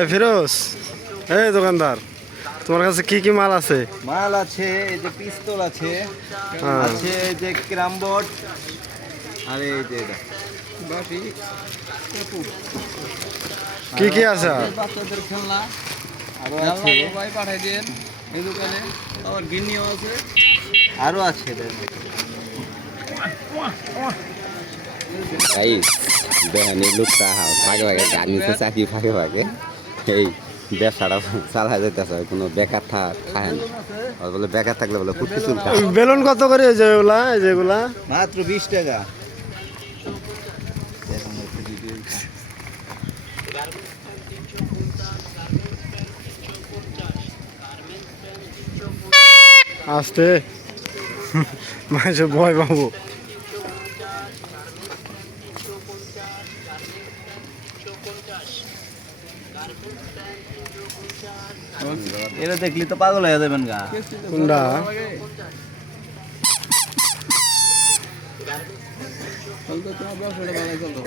এ ফিরোজ, এই দোকানদার, তোমার কাছে কি কি মাল আছে? মাল আছে, এই যে পিস্তল আছে, হ্যাঁ। আছে এই যে ক্যারাম বোর্ড, আর এই যে এটা কি কি আছে আর? বাচ্চাদের খেলনা আরো আছে, ভাই পাঠাই দেন এই দোকানে। আবার গিন্নিও আছে। আরো আছে গাইস দেখেন এই লোকটা ভাগে ভাগে গান নিতে চাকরি ভাগে ভাগে এই ব্যবসাটা চালা যেতেছে, কোনো বেকার খায় না। আর বলে বেকার থাকলে বলে ফুটকি চুল খায়। বেলুন কত করে যেগুলা, যেগুলা? মাত্র 20 টাকা। আসতে মাঝে ভয় পাবো। এটা দেখলি তো পাগল হয়ে যাবেন গা। কোনটা? তোমার ব্যবসাটা ভালো চলতো।